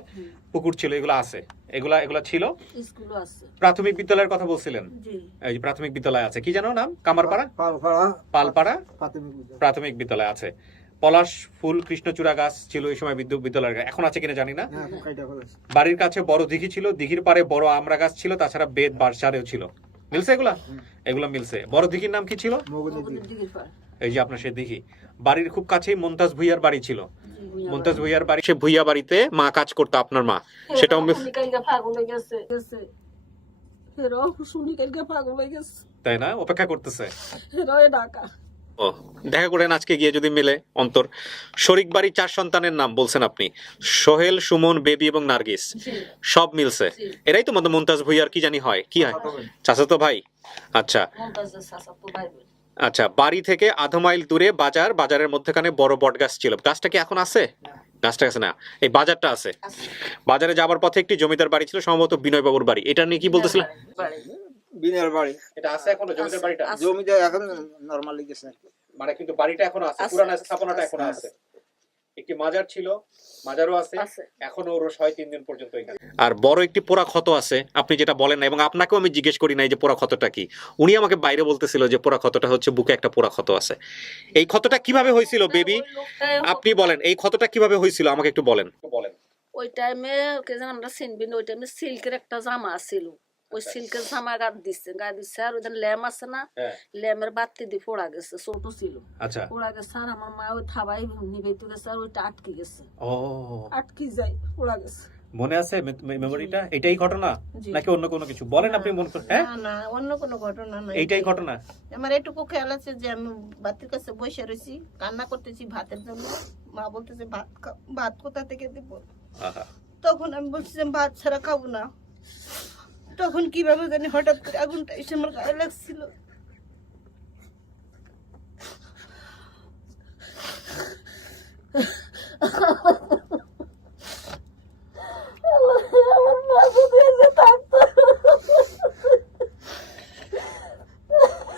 পুকুর ছিল, এগুলো আছে, এগুলা ছিল। স্কুল আছে। প্রাথমিক বিদ্যালয়ের কথা বলছিলেন? এই যে প্রাথমিক বিদ্যালয় আছে, কি জানো নাম? কামারপাড়া, পালপাড়া প্রাথমিক বিদ্যালয় আছে। পলাশ ফুল, কৃষ্ণচূড়া গাছ ছিল এই সময় বিদ্যালয়ের। এখন আছে কিনা জানি না। বাড়ির কাছে বড় দিঘি ছিল, দিঘির পারে বড় আমড়া গাছ ছিল, তাছাড়া বেদ বারসারেও ছিল। মিলছে এগুলা? এগুলা মিলছে। বড় দিঘির নাম কি ছিল? এই যে আপনার সে দেখি বাড়ির খুব কাছেই মমতাজ ভুইয়ার বাড়ি ছিল। মমতাজ ভুইয়ার বাড়ি, সে ভুইয়া বাড়িতে মা কাজ করতো আপনার মা, সেটাও পাগল হয়ে গেছে শুনি কালকে পাগল হয়ে গেছে, তাই না? অপেক্ষা করতেছে। ঢাকা ও দেখা করেন আজকে গিয়ে যদি মিলে অন্তর। শরিক বাড়ি 4 সন্তানের নাম বলছেন আপনি, সোহেল, সুমন, বেবি এবং নার্গিস, সব মিলছে। এরাই তো মমতাজ ভুইয়ার কি জানি হয়, কি হয়, চাচাতো ভাই। আচ্ছা আচ্ছা, বাড়ি থেকে আধা মাইল দূরে বাজার, বাজারের মধ্যখানে বড় বট গাছ ছিল। গাছটা কি এখন আছে? গাছটা আছে না, এই বাজারটা আছে। বাজারে যাবার পথে একটি জমিদার বাড়ি ছিল, সম্ভবত বিনয় বাবুর বাড়ি। এটা নিয়ে কি বলতেছিলেন? বিনের বাড়ি এটা আছে এখনো জমিদার বাড়িটা? জমিটা এখন নরমালি গেছে আর কি। মানে কিন্তু বাড়িটা এখনো আছে, পুরানো স্থাপনাটা এখনো আছে। একটি মাজার ছিল, মাজারও আছে এখনো, ওর 6-3 দিন পর্যন্ত এখানে। আর বড় একটি পোড়া ক্ষত আছে, আপনি যেটা বলেন না, এবং আপনাকেও আমি জিজ্ঞেস করি নাই যে পোড়া ক্ষতটা কি। উনি আমাকে বাইরে বলতেছিল যে পোড়া ক্ষতটা হচ্ছে বুকে একটা পোড়া ক্ষত আছে। এই ক্ষতটা কিভাবে হয়েছিল বেবি, আপনি বলেন, এই ক্ষতটা কিভাবে হয়েছিল আমাকে একটু বলেন। ওই টাইমে কে জান আমরা চিনবি না, ওই টাইমে সিল্কের একটা জামা ছিল, ওই সিল্কের জামা গায়ে দিচ্ছে আর ওদের ল্যাম আছে না, ল্যামের বাতি দিয়ে পোড়া গেছে, ছোট ছিল। আচ্ছা, পোড়া গেছে আর আমার মা ওই থাবাই নিবেতে গেছে আর ওইটা আটকে গেছে। ও আটকে যায়, পোড়া গেছে। মনে আছে মেমোরিটা? এটাই ঘটনা নাকি অন্য কোনো কিছু বলেন আপনি মনে করেন? হ্যাঁ না না, অন্য কোনো ঘটনা না, এইটাই ঘটনা। আমার এটুকু খেয়াল আছে যে আমি বাতির কাছে বসে রয়েছি, কান্না করতেছি ভাতের জন্য। মা বলতেছে ভাত কোথা থেকে দিব। আহা, তখন আমি বলছি যে ভাত ছাড়া খাবো না। তখন কিভাবে জানি হঠাৎ করে আগুনটা এসে আমার গায়ে লাগছিল।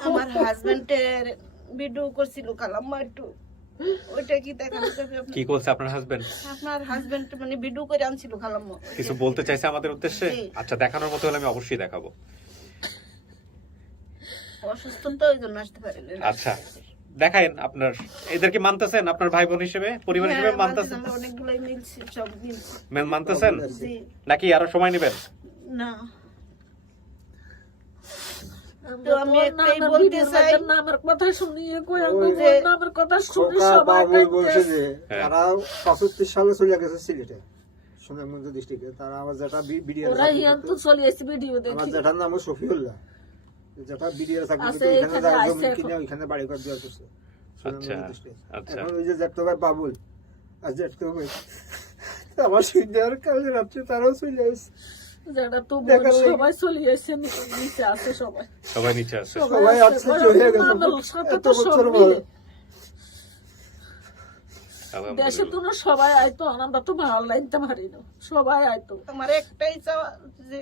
আমার হাজবেন্ডের ভিডিও করছিল খালাম্মা একটু, ওইটা কি দেখানো যাবে আপনার? কি করছে আপনার হাজবেন্ড? আপনার হাজবেন্ড মানে ভিডিও করে আনছিল খালাম্মা। কিছু বলতে চাইছে আমাদের উদ্দেশ্যে? জি। আচ্ছা, দেখানোর মতো হলে আমি অবশ্যই দেখাবো। অসুস্থ তো ওই জন্য আসতে পারেন। আচ্ছা, দেখায়েন। আপনার এদেরকে মানতেছেন আপনার ভাই বোন হিসেবে, পরিবার হিসেবে মানতেছেন? আমরা অনেকগুলোই মিলছি, সব মিলছি। মানতেছেন জি নাকি আরো সময় নেবেন? না, তো আমি একটাই বলতে চাই, নামের কথা শুনিয়ে কই ওই যে নামের কথা শুনি খোকা সবাই বাবুই বলছে যে হ্যাঁ। তারা 75 সালে চলে গেছে সিলেটে, সুনামগঞ্জ ডিস্ট্রিক্টে। তারা আমার যেটা বিডিআর ওরা হিয়ান তো চলে এসে ভিডিও আমার দেখি যেটার নাম শফিউল্লাহ, যেটা বিডিআর চাকরি আছে, করতো, এখানে এখানে যারা আছে জমি এখন। কিনে ওইখানে বাড়ি ঘর দেওয়া করছে আচ্ছা, সুনামগঞ্জ ডিস্ট্রিক্টে। আচ্ছা। এখন ওই যে জ্যাঠতো ভাই বাবুল আর জ্যাঠতো ভাই আমার সুন্দর কাল রাত্রে তারাও চলে আসছে। যেটা তো দেখার লাগে। সবাই চলে এসে নিচে আছে, সবাই সবাই নিচে আছে। সবাই আপসেট হয়ে গেছে নামের সাথে এত তো সব বছর মিলে। পরে। দেশে তো না সবাই আইতো, আমরা তো ভালো লাগতে পারি না, সবাই আইতো। আমার একটাই চাওয়া যে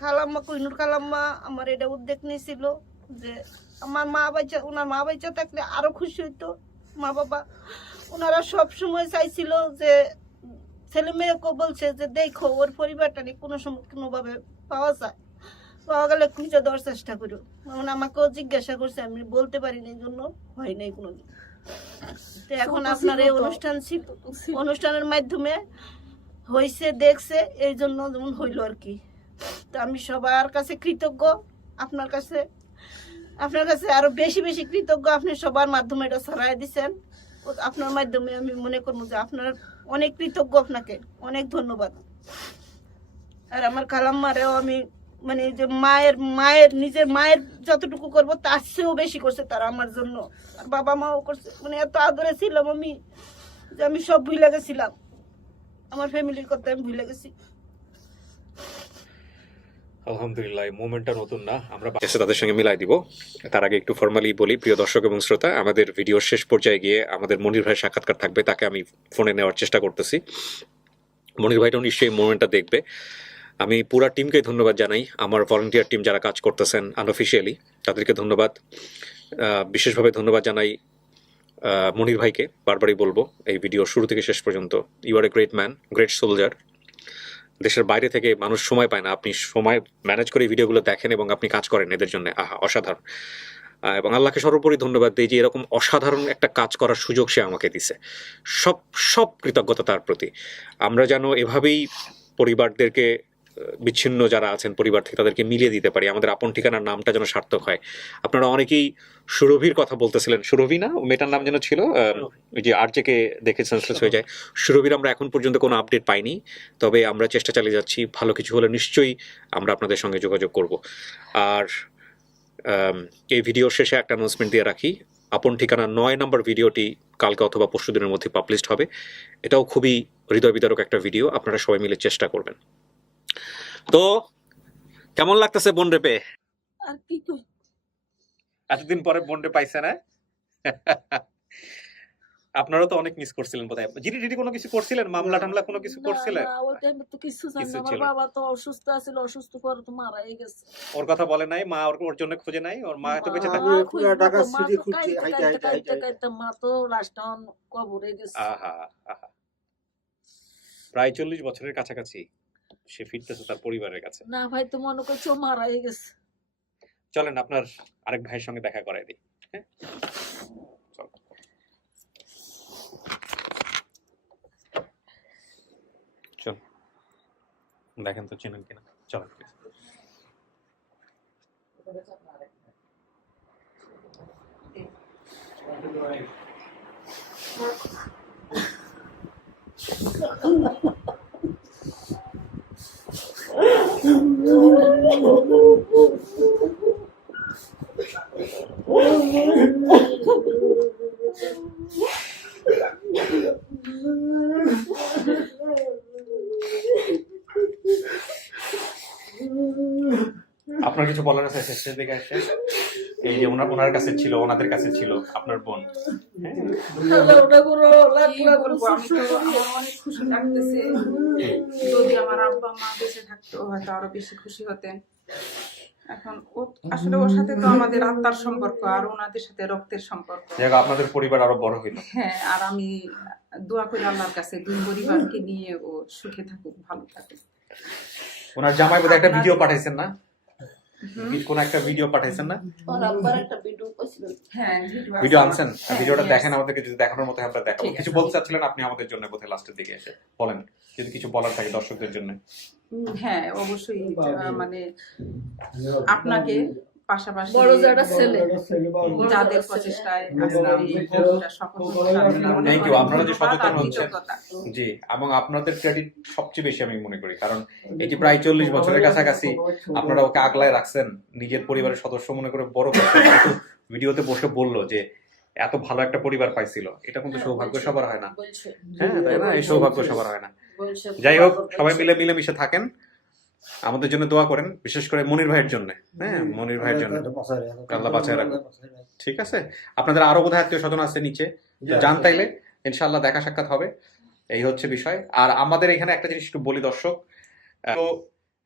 খালাম্মা, কোহিনুর খালাম্মা আমার এটা উদ্যোগ নিয়েছিল যে আমার মা বাচ্চা, ওনার মা বাচ্চা থাকলে আরো খুশি হইতো। মা বাবা ওনারা সব সময় চাইছিল যে ছেলে মেয়েকে বলছে যে দেখো ওর পরিবারটা নিয়ে কোনো সময় কোনোভাবে পাওয়া যায়, পাওয়া গেলে খুঁজে দেওয়ার চেষ্টা করো। মানে আমাকেও জিজ্ঞাসা করছে, আমি বলতে পারিনি, এই জন্য হয় নাই কোনোদিন। তো এখন আপনার এই অনুষ্ঠান ছিল, অনুষ্ঠানের মাধ্যমে হয়েছে, দেখছে, এই জন্য যেমন হইলো আর কি। তো আমি সবার কাছে কৃতজ্ঞ, আপনার কাছে আরো বেশি বেশি কৃতজ্ঞ। আপনি সবার মাধ্যমে এটা ছড়াই দিচ্ছেন, আপনার মাধ্যমে আমি মনে করবো যে আপনার অনেক কৃতজ্ঞ, আপনাকে অনেক ধন্যবাদ। আর আমার খালাম্মারেও আমি মানে যে মায়ের নিজের মায়ের যতটুকু করব তার চেয়েও বেশি করছে তারা আমার জন্য, আর বাবা মাও করছে। মানে এত আদরে ছিলাম আমি যে আমি সব ভুলে গেছিলাম, আমার ফ্যামিলির কথা আমি ভুলে গেছি। আলহামদুলিল্লাহ, এই মোমেন্টটা নতুন না, আমরা এসে তাদের সঙ্গে মিলাই দিব। তার আগে একটু ফর্মালি বলি, প্রিয় দর্শক এবং শ্রোতা, আমাদের ভিডিওর শেষ পর্যায়ে গিয়ে আমাদের মনির ভাইয়ের সাক্ষাৎকার থাকবে, তাকে আমি ফোনে নেওয়ার চেষ্টা করতেছি। মনির ভাইটাও নিশ্চয়ই মোমেন্টটা দেখবে। আমি পুরা টিমকে ধন্যবাদ জানাই, আমার ভলান্টিয়ার টিম যারা কাজ করতেছেন আনঅফিসিয়ালি, তাদেরকে ধন্যবাদ। বিশেষভাবে ধন্যবাদ জানাই মনির ভাইকে, বারবারই বলবো এই ভিডিও শুরু থেকে শেষ পর্যন্ত। You are a great man, great soldier. দেশের বাইরে থেকে মানুষ সময় পায় না, আপনি সময় ম্যানেজ করে ভিডিওগুলো দেখেন এবং আপনি কাজ করেন এদের জন্য, আহা অসাধারণ। এবং আল্লাহকে সর্বোপরি ধন্যবাদ দিই যে এরকম অসাধারণ একটা কাজ করার সুযোগ সে আমাকে দিছে। সব কৃতজ্ঞতা তার প্রতি। আমরা যেন এভাবেই পরিবারদেরকে বিচ্ছিন্ন যারা আছেন পরিবার থেকে তাদেরকে মিলিয়ে দিতে পারি, আমাদের আপন ঠিকানার নামটা যেন সার্থক হয়। আপনারা অনেকেই সুরভির কথা বলতেছিলেন, সুরভি না মেয়েটার নাম যেন ছিল, ওই যে আরজেকে দেখে সেন্সলেস হয়ে যায়, সুরভির আমরা এখন পর্যন্ত কোনো আপডেট পাইনি। তবে আমরা চেষ্টা চালিয়ে যাচ্ছি, ভালো কিছু হলে নিশ্চয়ই আমরা আপনাদের সঙ্গে যোগাযোগ করব। আর এই ভিডিওর শেষে একটা অ্যানাউন্সমেন্ট দিয়ে রাখি, আপন ঠিকানা 9 নম্বর ভিডিওটি কালকে অথবা পরশুদিনের মধ্যে পাবলিশড হবে। এটাও খুবই হৃদয় বিদারক একটা ভিডিও, আপনারা সবাই মিলে চেষ্টা করবেন। তো কেমন লাগতেছে বোন রে পেয়ে? আর কি কই, এতদিন পরে বোন রে পাইছে না? আপনারাও তো অনেক মিস করছিলেন বোধহয়। জিডি টিডি কোনো কিছু করছিলেন, মামলা টামলা কোনো কিছু না করছিলেন? না ওই টাইমে তো কিছু জানি কিছু না, আমার ছিল না। বাবা তো অসুস্থ আছিল, অসুস্থ করে তো মারাই গেছে। ওর কথা বলে নাই মা? ওর জন্য খোঁজে নাই? ওর মা এত বেঁচে থাকে? মা পুরা খুঁজবো ঢাকা তো, মা সিটি তো খুঁজছে, কাইতে হাইটা, কাইতে হাইটা, কাইতে হাইটা। কাইতে মা তো লাস্ট অন কবরে গেছে। আহা আহা, প্রায় 40 বছরের কাছাকাছি সে ফিরতেছে তার পরিবারের কাছে। না ভাই, তো মনে করছো ও মারাই গেছে। চলেন আপনার আরেক ভাইয়ের সঙ্গে দেখা করাই দিই। হ্যাঁ চল। চল দেখেন তো চেনেন কিনা, চলেন। আপনার কিছু বলার আছে শেষের দিকে এসে? এই যে ওনার কাছে ছিল, ওনাদের কাছে ছিল আপনার বোন। আল্লাহ ওটা করো, লাখ কি লাখ বলবো, আমি তো আমার অনেক খুশি লাগতেছে। যদি আমার আব্বা মা বেঁচে থাকতো হয়তো আরো বেশি খুশি হতেন। এখন আসলে ওর সাথে তো আমাদের আত্মার সম্পর্ক, আর ওনাদের সাথে রক্তের সম্পর্ক। দেখো আপনাদের পরিবার আরো বড় হইল। হ্যাঁ, আর আমি দোয়া করি আল্লাহর কাছে দুই পরিবারকে নিয়ে ও সুখে থাকুক, ভালো থাকুক। ওনার জামাই বোধহয় একটা ভিডিও পাঠাইছেন না? কোন একটা ভিডিও পাঠাইছেন না? ওর আব্বার একটা ভিডিও করছিল। হ্যাঁ, ভিডিও আনছেন? হ্যাঁ, ভিডিওটা yes. দেখেন, আমাদেরকে যদি দেখানোর মতো হয় আমরা দেখাবো। ঠিক কিছু আছে। বলতে চাচ্ছিলেন আপনি আমাদের জন্য বোধহয় লাস্টের দিকে এসে, বলেন যদি কিছু বলার থাকে দর্শকদের জন্য। হ্যাঁ অবশ্যই, মানে আপনাকে পাশাপাশি বড় যারা ছেলে, যাদের প্রচেষ্টায় আজকের এই ভূমিটা সফল হতে পারলেন, অনেক Thank you. অনেক আপনারা যে ধন্যবাদ সচেতন আর হচ্ছেন। কৃতজ্ঞতা। জি, এবং আপনাদের ক্রেডিট সবচেয়ে বেশি আমি মনে করি, কারণ এটি প্রায় 40 বছরের কাছাকাছি আপনারা ওকে আগলায় রাখছেন, নিজের পরিবারের সদস্য মনে করে বড় করছেন। কিন্তু ভিডিওতে বসে বললো যে এত ভালো একটা পরিবার পাইছিল, এটা কিন্তু সৌভাগ্য সবার হয় না। বলছে হ্যাঁ তাই না? এই সৌভাগ্য সবার হয় না। বলছে যাই হোক, সবাই মিলেমিশে থাকেন, আমাদের জন্য দোয়া করেন, বিশেষ করে মনির ভাইয়ের জন্য। হ্যাঁ, মনির ভাইয়ের জন্য আল্লাহ বাঁচায় রাখুন। ঠিক আছে, আপনাদের আরো বোধহয় আত্মীয় স্বজন আছে নিচে, জান তাইলে ইনশাআল্লাহ দেখা সাক্ষাৎ হবে। এই হচ্ছে বিষয়। আর আমাদের এখানে একটা জিনিস একটু বলি দর্শক, তো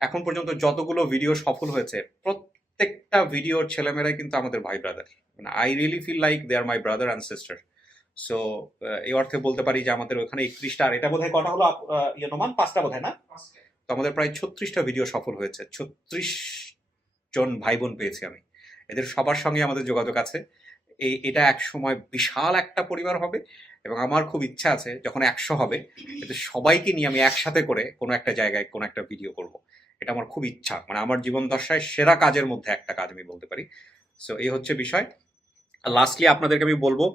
এখন পর্যন্ত যতগুলো ভিডিও সফল হয়েছে প্রত্যেকটা ভিডিওর ছেলেমেয়েরাই কিন্তু আমাদের ভাই ব্রাদার। মানে I really feel like they are my brother and sister. So এই অর্থে বলতে পারি যে আমাদের ওখানে 31টা, আর এটা বোধহয় কটা হলো নোমান, 5টা বোধহয় না? তো আমাদের প্রায় 36টা ভিডিও সফল হয়েছে। 36 জন ভাই বোন পেয়েছি আমি। এদের সবার সঙ্গে আমাদের যোগাযোগ আছে। এটা এক সময় বিশাল একটা পরিবার হবে, এবং আমার খুব ইচ্ছা আছে যখন 100 হবে এতে সবাইকে নিয়ে আমি একসাথে করে কোনো একটা জায়গায় কোনো একটা ভিডিও করব। এটা আমার খুব ইচ্ছা, মানে আমার জীবন দশায় সেরা কাজের মধ্যে একটা কাজ আমি বলতে পারি। সো এই হচ্ছে বিষয়। লাস্টলি আপনাদেরকে আমি বলবো,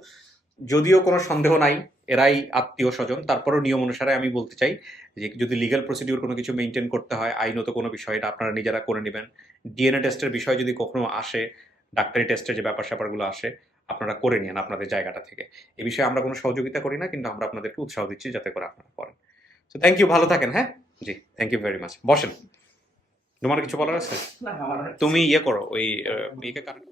যদিও কোনো সন্দেহ নাই এরাই আত্মীয় স্বজন, তারপরেও নিয়ম অনুসারে আমি বলতে চাই যে যদি লিগ্যাল প্রসিডিউর কোনো কিছু মেনটেন করতে হয়, আইনত কোনো বিষয়, এটা আপনারা নিজেরা করে নেবেন। ডিএনএ টেস্টের বিষয় যদি কখনো আসে, ডাক্তারি টেস্টের যে ব্যাপার স্যাপারগুলো আসে, আপনারা করে নিন আপনাদের জায়গাটা থেকে। এই বিষয়ে আমরা কোনো সহযোগিতা করি না, কিন্তু আমরা আপনাদেরকে উৎসাহ দিচ্ছি যাতে করে আপনারা করেন। সো থ্যাংক ইউ, ভালো থাকেন। হ্যাঁ জি, থ্যাংক ইউ ভেরি মাচ। বসেন, তোমার কিছু বলার আছে? তুমি ইয়ে করো, ওই ইয়েকে কানেক্ট